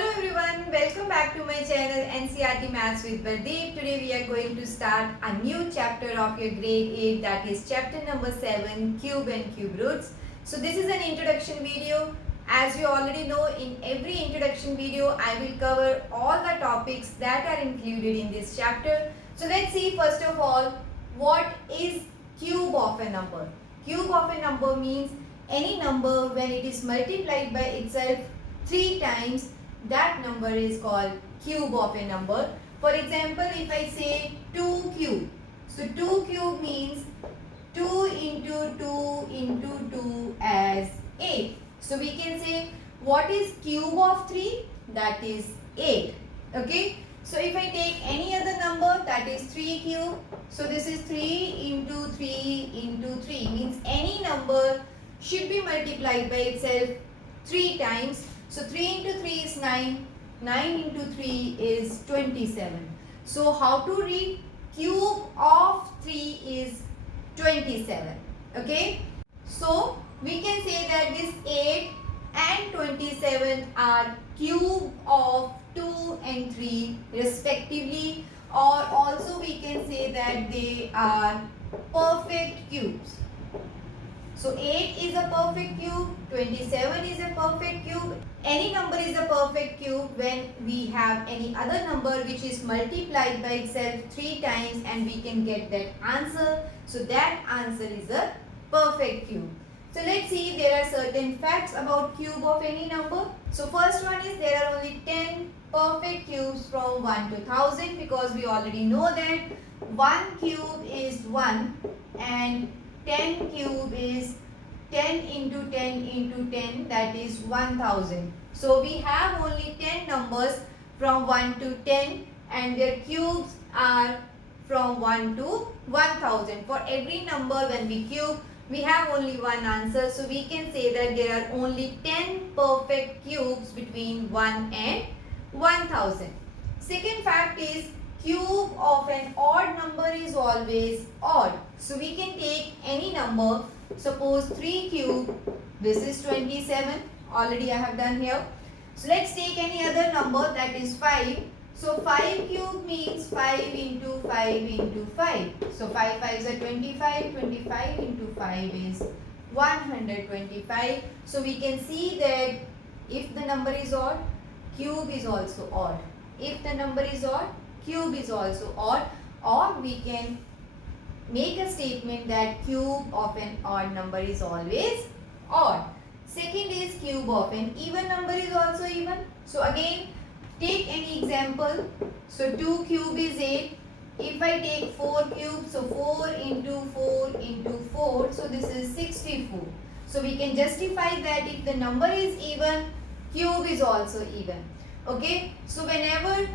Hello everyone, welcome back to my channel NCERT Maths with Baldeep. Today we are going to start a new chapter of your grade 8, that is chapter number 7, cube and cube roots. So this is an introduction video. As you already know, in every introduction video I will cover all the topics that are included in this chapter. So let's see first of all, what is cube of a number? Cube of a number means any number when it is multiplied by itself 3 times, that number is called cube of a number. For example, if I say 2 cube, so 2 cube means 2 into 2 into 2 as 8. So we can say what is cube of 3? That is 8. Okay. So if I take any other number, that is 3 cube. So this is 3 into 3 into 3 means any number should be multiplied by itself 3 times. So 3 into 3 is 9. 9 into 3 is 27. So how to read? Cube of 3 is 27. Okay. So we can say that this 8 and 27 are cube of 2 and 3 respectively, or also we can say that they are perfect cubes. So 8 is a perfect cube, 27 is a perfect cube. Any number is a perfect cube when we have any other number which is multiplied by itself 3 times and we can get that answer. So that answer is a perfect cube. So let's see, there are certain facts about cube of any number. So first one is there are only 10 perfect cubes from 1 to 1000, because we already know that 1 cube is 1 and 10 cube is 10 into 10 into 10, that is 1000. So we have only 10 numbers from 1 to 10 and their cubes are from 1 to 1000. For every number when we cube, we have only one answer. So we can say that there are only 10 perfect cubes between 1 and 1000. Second fact is cube of an odd number is always odd. So we can take any number. Suppose 3 cube, this is 27. Already I have done here. So let's take any other number, that is 5. So 5 cube means 5 into 5 into 5. So 5 5s are 25. 25 into 5 is 125. So we can see that if the number is odd, cube is also odd. If the number is odd, cube is also odd. Or we can make a statement that cube of an odd number is always odd. Second is cube of an even number is also even. So again, take any example. So 2 cube is 8. If I take 4 cube, so 4 into 4 into 4, so this is 64. So we can justify that if the number is even, cube is also even. Okay. So whenever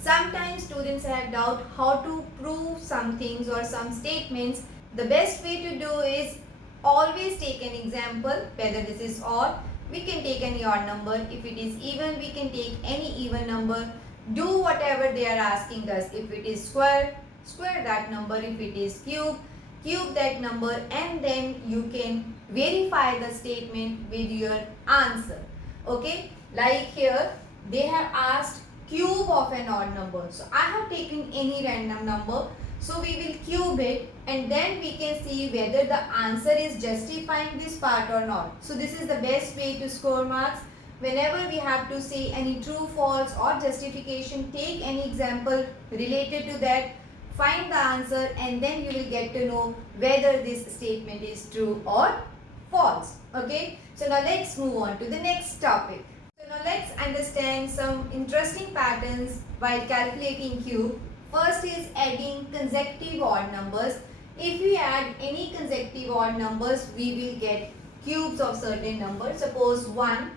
sometimes students have doubt how to prove some things or some statements, the best way to do is always take an example, whether this is odd, we can take any odd number. If it is even, we can take any even number. Do whatever they are asking us. If it is square, square that number. If it is cube, cube that number, and then you can verify the statement with your answer. Okay, like here they have asked cube of an odd number. So I have taken any random number. So we will cube it and then we can see whether the answer is justifying this part or not. So this is the best way to score marks. Whenever we have to say any true, false or justification, take any example related to that, find the answer, and then you will get to know whether this statement is true or false. Okay. So now let's move on to the next topic. So now let's understand some interesting patterns while calculating cube. First is adding consecutive odd numbers. If we add any consecutive odd numbers, we will get cubes of certain numbers. Suppose 1.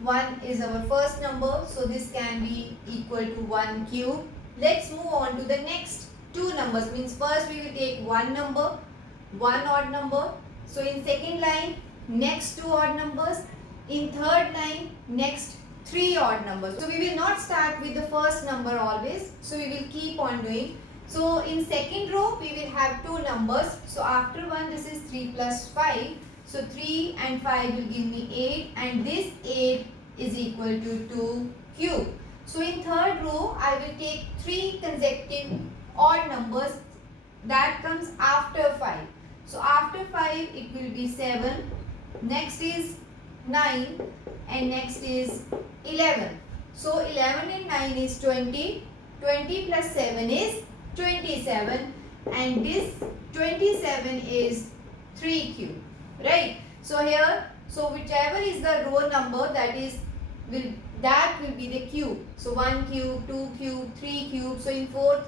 1 is our first number. So this can be equal to 1 cube. Let's move on to the next two numbers. Means first we will take one number, one odd number. So in second line, next two odd numbers. In third line, next 3 odd numbers. So we will not start with the first number always. So we will keep on doing. So in second row, we will have 2 numbers. So after 1, this is 3 plus 5. So 3 and 5 will give me 8, and this 8 is equal to 2 cube. So in third row, I will take 3 consecutive odd numbers that comes after 5. So after 5, it will be 7. Next is 9 and next is 11. So 11 and 9 is 20. 20 plus 7 is 27 and this 27 is 3 cube, right? So here, so whichever is the row number that will be the cube. So 1 cube, 2 cube, 3 cube. So in fourth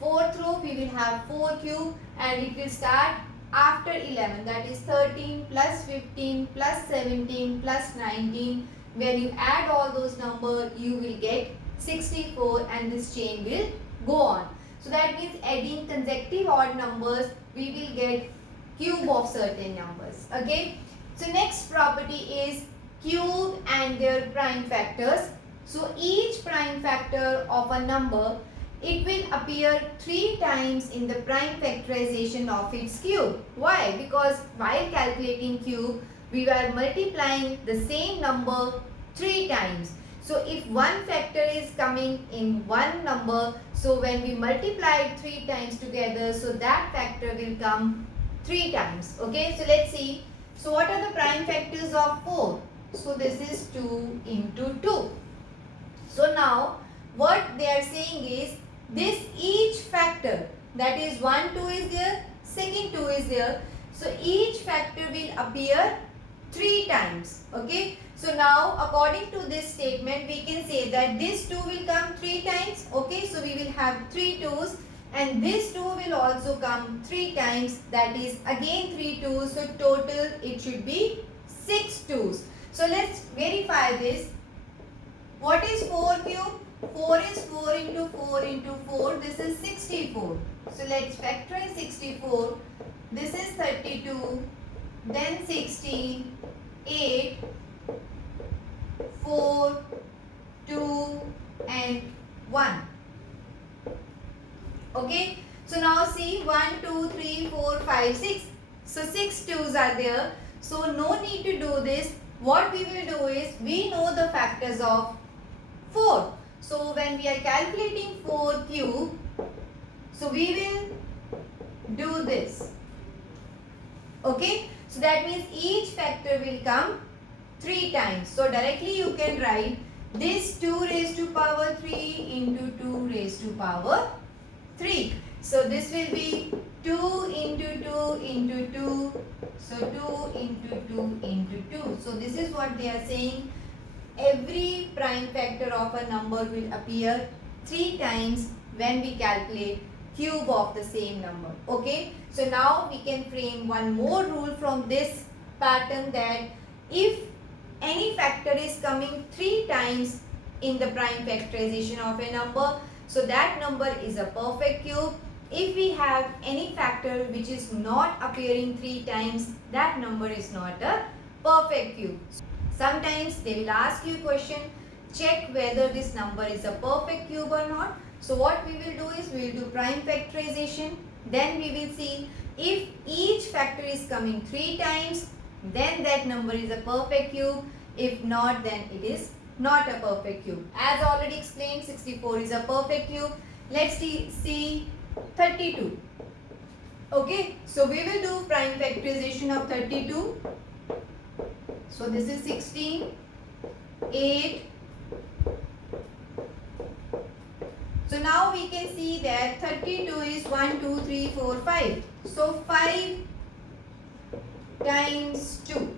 row we will have 4 cube and it will start after 11, that is 13 plus 15 plus 17 plus 19. When you add all those numbers, you will get 64 and this chain will go on. So that means adding consecutive odd numbers, we will get cube of certain numbers. Okay. So next property is cube and their prime factors. So each prime factor of a number, it will appear 3 times in the prime factorization of its cube. Why? Because while calculating cube, we were multiplying the same number 3 times. So if one factor is coming in one number, so when we multiply it 3 times together, so that factor will come 3 times. Okay, so let's see. So what are the prime factors of 4? So this is 2 into 2. So now what they are saying is this each factor, that is 1 2 is there, second 2 is there. So each factor will appear 3 times. Okay. So now according to this statement, we can say that this 2 will come 3 times. Okay. So we will have 3 2's and this 2 will also come 3 times. That is again 3 2's. So total it should be 6 2's. So let's verify this. What is 4 cube? 4 is 4 into 4 into 4. This is 64. So let's factorize 64. This is 32. Then 16. 8. 4. 2. And 1. Okay. So now see 1, 2, 3, 4, 5, 6. So 6 2's are there. So no need to do this. What we will do is we know the factors of 4. So when we are calculating 4 cube, so we will do this. Okay. So that means each factor will come 3 times. So directly you can write this 2 raised to power 3 into 2 raised to power 3. So this will be 2 into 2 into 2. So 2 into 2 into 2. So this is what they are saying. Every prime factor of a number will appear 3 times when we calculate cube of the same number. Okay. So now we can frame one more rule from this pattern, that if any factor is coming 3 times in the prime factorization of a number, so that number is a perfect cube. If we have any factor which is not appearing 3 times, that number is not a perfect cube. Sometimes they will ask you a question, check whether this number is a perfect cube or not. So what we will do is we will do prime factorization. Then we will see if each factor is coming 3 times, then that number is a perfect cube. If not, then it is not a perfect cube. As already explained, 64 is a perfect cube. Let's see 32. Okay, so we will do prime factorization of 32. So this is 16, 8. So now we can see that 32 is 1, 2, 3, 4, 5. So 5 times 2.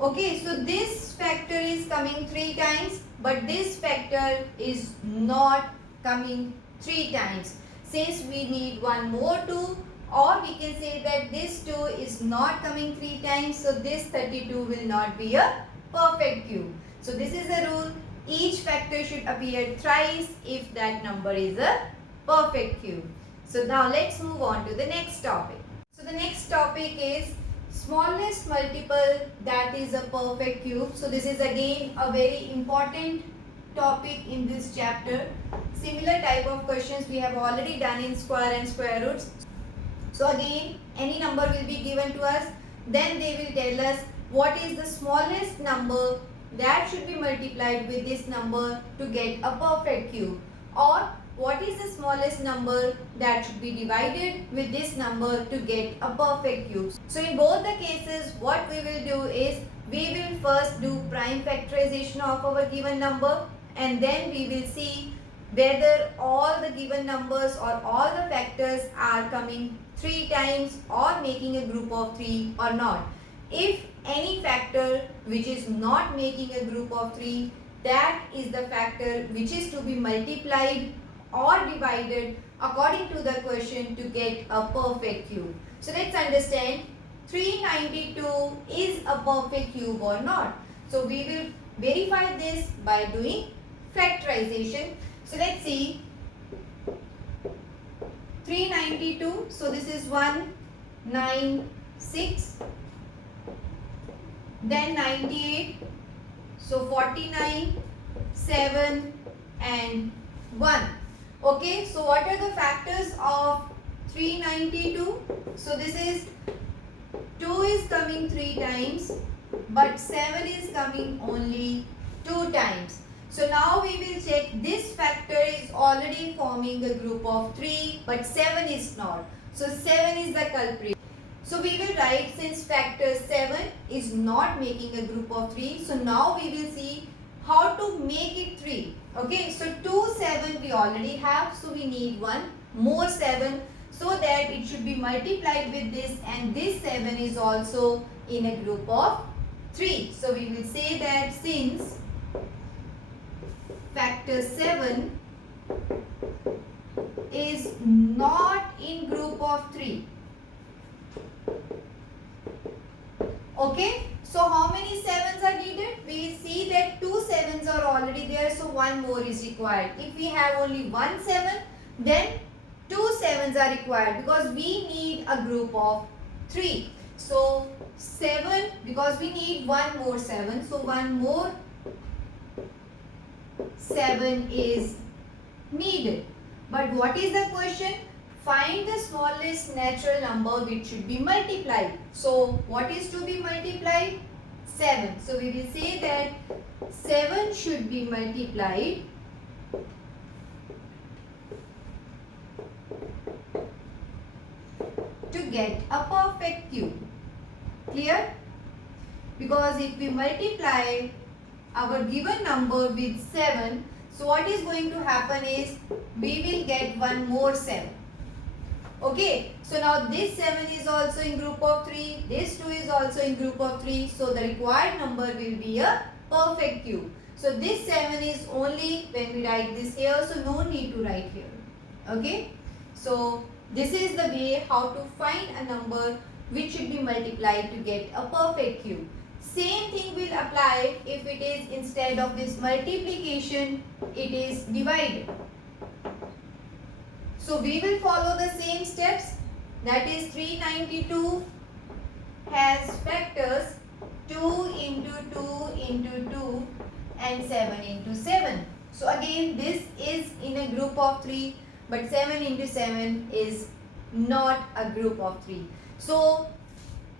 Okay, so this factor is coming 3 times, but this factor is not coming 3 times. Since we need one more 2, or we can say that this 2 is not coming 3 times, so this 32 will not be a perfect cube. So this is the rule. Each factor should appear thrice if that number is a perfect cube. So now let's move on to the next topic. So the next topic is smallest multiple that is a perfect cube. So this is again a very important topic in this chapter. Similar type of questions we have already done in square and square roots. So again, any number will be given to us. Then they will tell us what is the smallest number that should be multiplied with this number to get a perfect cube, or what is the smallest number that should be divided with this number to get a perfect cube. So in both the cases, what we will do is we will first do prime factorization of our given number, and then we will see whether all the given numbers or all the factors are coming 3 times or making a group of 3 or not. If any factor which is not making a group of 3, that is the factor which is to be multiplied or divided according to the question to get a perfect cube. So let's understand 392 is a perfect cube or not. So we will verify this by doing factorization. So let's see 392. So this is 196. Then 98. So 49, 7 and 1. Okay, so what are the factors of 392? So this is 2 is coming 3 times, but 7 is coming only 2 times. So now we will check this factor is already forming a group of 3, but 7 is not. So 7 is the culprit. So we will write, since factor 7 is not making a group of 3, so now we will see how to make it 3. Okay, so 2 7 we already have, so we need one more 7 so that it should be multiplied with this, and this 7 is also in a group of 3. So we will say that since factor 7 is not in group of 3. Okay, so how many 7s are needed? We see that 2 7s are already there, so one more is required. If we have only 1 7, then 2 7s are required because we need a group of 3. So 7, because we need one more 7, so one more 7 is needed. But what is the question? Find the smallest natural number which should be multiplied. So what is to be multiplied? 7. So we will say that 7 should be multiplied to get a perfect cube. Clear? Because if we multiply our given number with 7, so what is going to happen is we will get one more 7. Okay, so now this 7 is also in group of 3, this 2 is also in group of 3, so the required number will be a perfect cube. So this 7 is only when we write this here, so no need to write here. Okay, so this is the way how to find a number which should be multiplied to get a perfect cube. Same thing will apply if it is, instead of this multiplication, it is divided. So we will follow the same steps, that is 392 has factors 2 into 2 into 2 and 7 into 7. So again this is in a group of 3, but 7 into 7 is not a group of 3. So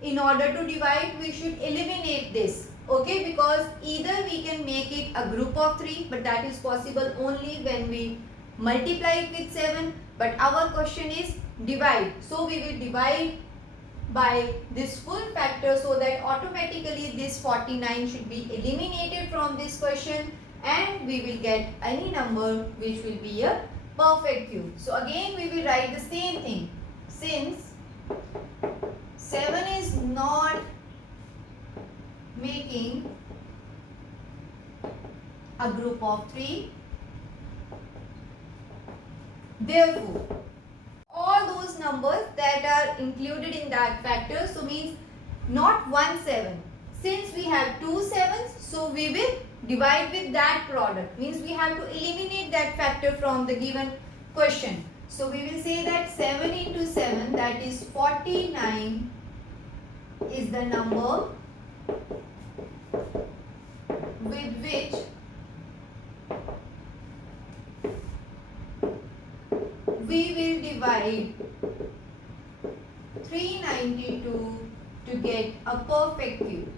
in order to divide, we should eliminate this. Okay, because either we can make it a group of 3, but that is possible only when we multiply it with 7. But our question is divide. So we will divide by this full factor so that automatically this 49 should be eliminated from this question, and we will get any number which will be a perfect cube. So again we will write the same thing. Since 7 is not making a group of 3, therefore all those numbers that are included in that factor, so means not 1 7. Since we have 2 7s, so we will divide with that product, means we have to eliminate that factor from the given question. So we will say that 7 into 7, that is 49, is the number with which we will divide 392 to get a perfect cube.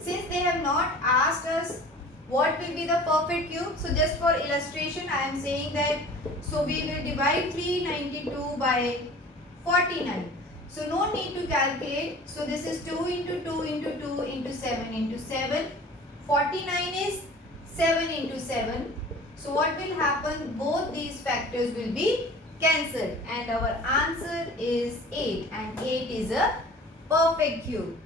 Since they have not asked us what will be the perfect cube, so just for illustration I am saying that, so we will divide 392 by 49. So no need to calculate. So this is 2 into 2 into 2 into 7 into 7. 49 is 7 into 7. So what will happen? Both these factors will be cancelled and our answer is 8, and 8 is a perfect cube.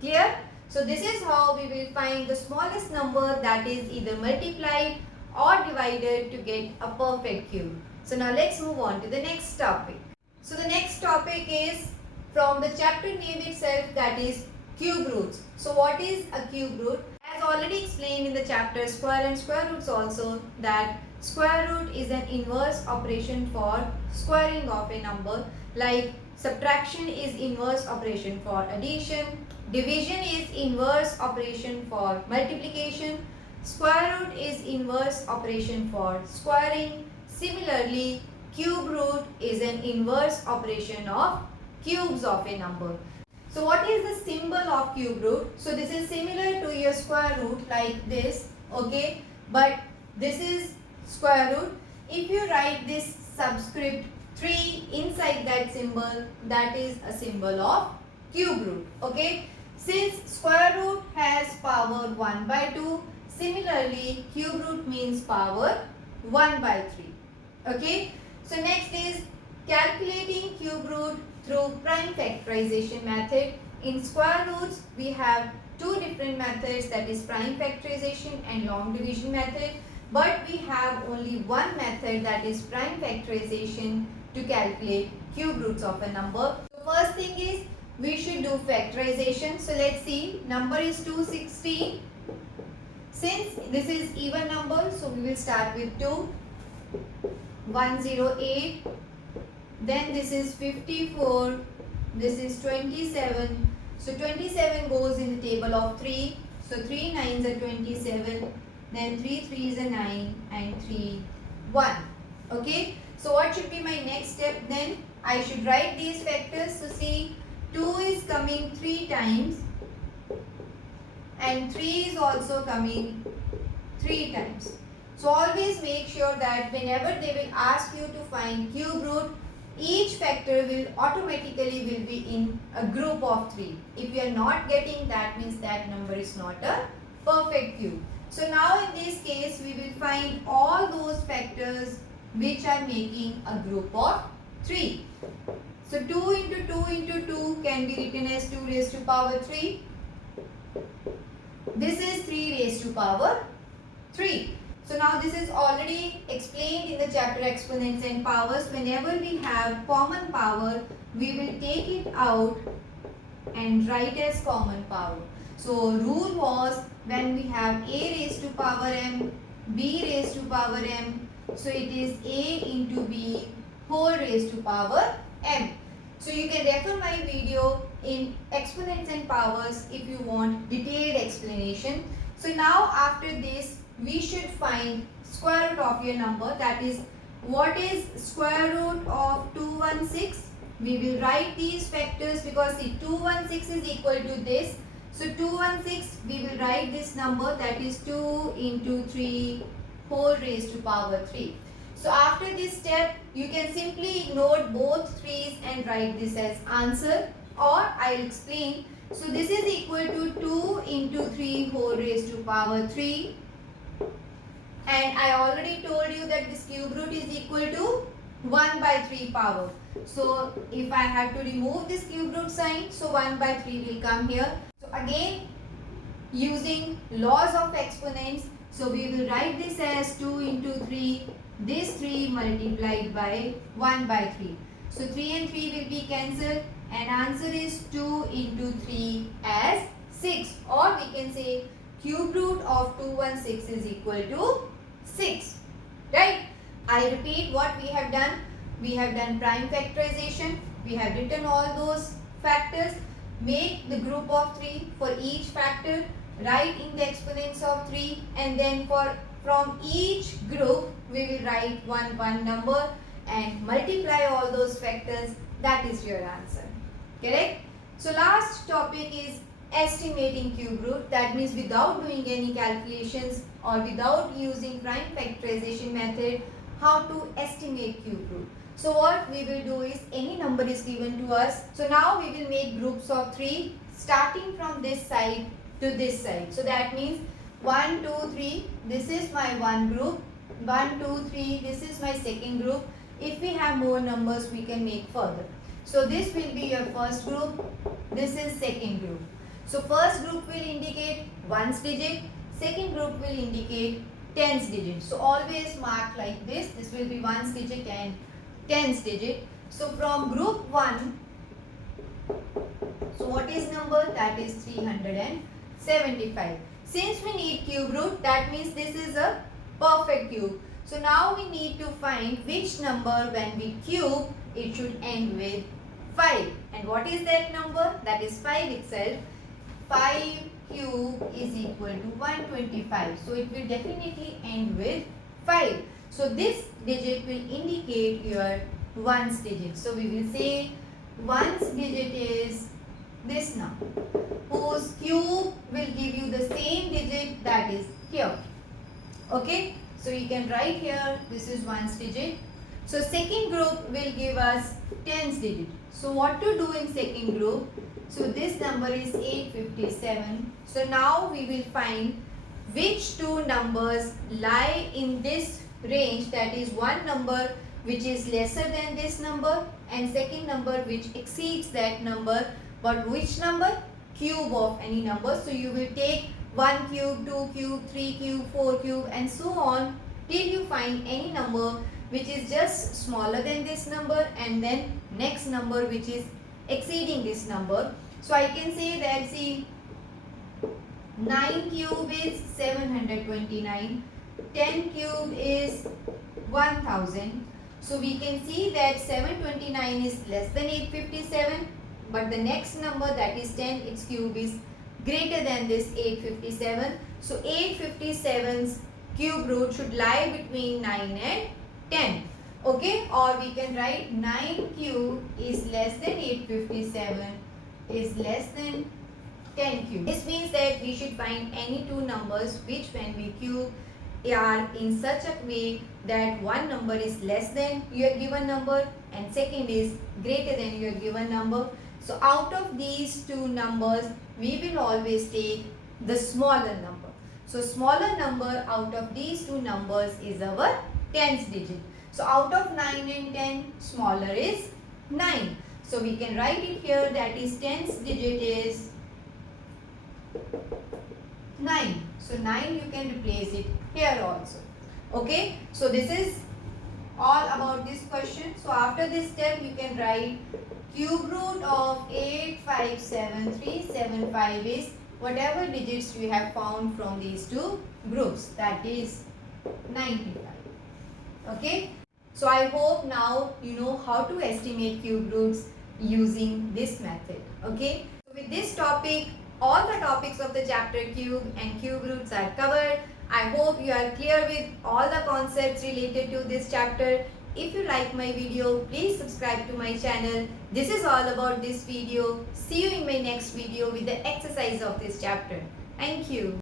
Clear? So this is how we will find the smallest number that is either multiplied or divided to get a perfect cube. So now let's move on to the next topic. So the next topic is from the chapter name itself, that is cube roots. So what is a cube root? As already explained in the chapter square and square roots also, that square root is an inverse operation for squaring of a number, like subtraction is inverse operation for addition, division is inverse operation for multiplication, square root is inverse operation for squaring. Similarly, cube root is an inverse operation of cubes of a number. So what is the symbol of cube root? So this is similar to your square root, like this, okay, but this is square root. If you write this subscript 3 inside that symbol, that is a symbol of cube root, okay. Since square root has power 1 by 2, similarly cube root means power 1 by 3, okay. So next is calculating cube root through prime factorization method. In square roots we have two different methods, that is prime factorization and long division method, but we have only one method, that is prime factorization, to calculate cube roots of a number. So first thing is we should do factorization. So let's see, number is 216. Since this is even number, so we will start with 2, 108, then this is 54, this is 27. So 27 goes in the table of 3. So 3 9s are 27, then 3 3s are 9, and 3 1. Okay. So what should be my next step then? I should write these factors. So see, 2 is coming 3 times and 3 is also coming 3 times. So always make sure that whenever they will ask you to find cube root, each factor will automatically be in a group of 3. If you are not getting, that means that number is not a perfect cube. So now in this case we will find all those factors which are making a group of 3. So 2 into 2 into 2 can be written as 2 raised to power 3. This is 3 raised to power 3. So now this is already explained in the chapter exponents and powers. Whenever we have common power, we will take it out and write as common power. So rule was, when we have a raised to power m, b raised to power m, so it is a into b whole raised to power m. So you can refer my video in exponents and powers if you want detailed explanation. So now after this, we should find square root of your number, that is, what is square root of 216? We will write these factors because see, 216 is equal to this. So 216, we will write this number, that is 2 into 3 whole raised to power 3. So after this step, you can simply ignore both 3's and write this as answer, or I will explain. So this is equal to 2 into 3 whole raised to power 3. And I already told you that this cube root is equal to 1 by 3 power. So if I have to remove this cube root sign, so 1 by 3 will come here. So again, using laws of exponents, so we will write this as 2 into 3, this 3 multiplied by 1 by 3. So 3 and 3 will be cancelled and answer is 2 into 3 as 6, or we can say cube root of 216 is equal to 6, right? I repeat what we have done. We have done prime factorization. We have written all those factors. Make the group of 3 for each factor. Write in the exponents of 3, and then from each group we will write one number and multiply all those factors. That is your answer. Correct? So last topic is estimating cube root. That means without doing any calculations or without using prime factorization method, how to estimate cube root. So what we will do is, any number is given to us. So now we will make groups of 3 starting from this side to this side. So that means 1, 2, 3, this is my one group. 1, 2, 3, this is my second group. If we have more numbers, we can make further. So this will be your first group. This is second group. So first group will indicate ones digit. Second group will indicate tens digit. So always mark like this. This will be ones digit and tens digit. So from group 1, so what is number? That is 375. Since we need cube root, that means this is a perfect cube. So now we need to find which number, when we cube, it should end with 5. And what is that number? That is 5 itself. 5 cube is equal to 125. So it will definitely end with 5. So this digit will indicate your ones digit. So we will say ones digit is this number, whose cube will give you the same digit that is here. Okay. So you can write here, this is ones digit. So second group will give us tens digit. So what to do in second group? So this number is 857. So now we will find which two numbers lie in this range, that is one number which is lesser than this number and second number which exceeds that number. But which number? Cube of any number. So you will take 1 cube, 2 cube, 3 cube, 4 cube and so on till you find any number which is just smaller than this number and then next number which is exceeding this number. So I can say that, see, 9 cube is 729, 10 cube is 1000. So we can see that 729 is less than 857, but the next number, that is 10, its cube is greater than this 857. So 857's cube root should lie between 9 and 10. Okay, or we can write 9 cube is less than 857 is less than 10 cube. This means that we should find any two numbers which when we cube are in such a way that one number is less than your given number and second is greater than your given number. So out of these two numbers, we will always take the smaller number. So smaller number out of these two numbers is our tens digit. So out of 9 and 10, smaller is 9. So we can write it here, that is tens digit is 9. So 9 you can replace it here also. Okay. So this is all about this question. So after this step you can write cube root of 857,375 is whatever digits you have found from these two groups, that is 95. Okay. So I hope now you know how to estimate cube roots using this method. Okay. So with this topic, all the topics of the chapter cube and cube roots are covered. I hope you are clear with all the concepts related to this chapter. If you like my video, please subscribe to my channel. This is all about this video. See you in my next video with the exercise of this chapter. Thank you.